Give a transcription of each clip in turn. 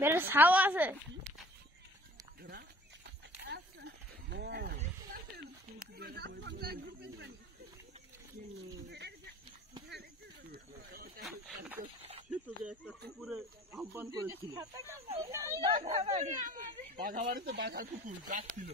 मेरे छावा আছে একটা কুকুরে আহ্বান করেছিল বাঘাবাড়িতে বাঘা কুকুর ডাকছিল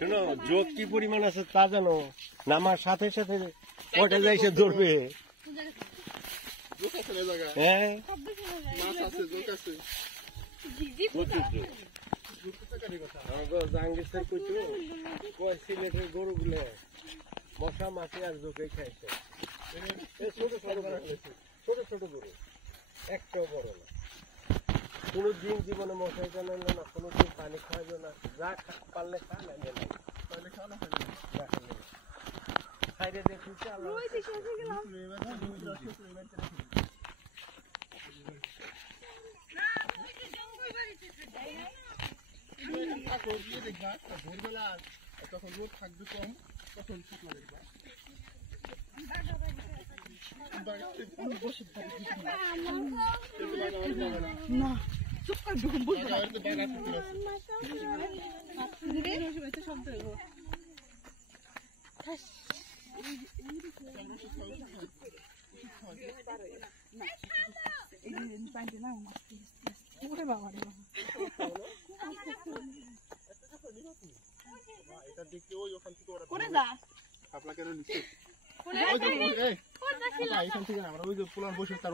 শোনো যোগ কি পরিমাণ আছে তা জানো নামার সাথে সাথে ওটা যাইছে ধরবে হ্যাঁ জাহাঙ্গীর সিলেটের গরু গুলো মশা মাছি আর জোকে খাইছে ছোট ছোট গরু একটাও বড় না কোনোদিন জীবনে মশাই জানালো না কোনোদিন পানি খাওয়াবে না যা পারলে খা না খাইলে দেখছি ভোরবেলা তখন রোদ থাকবে কম তখন শুকনো দেখবা আপনাকে নিচ্ছে এখান থেকে আমরা ওই যে পুলান বসে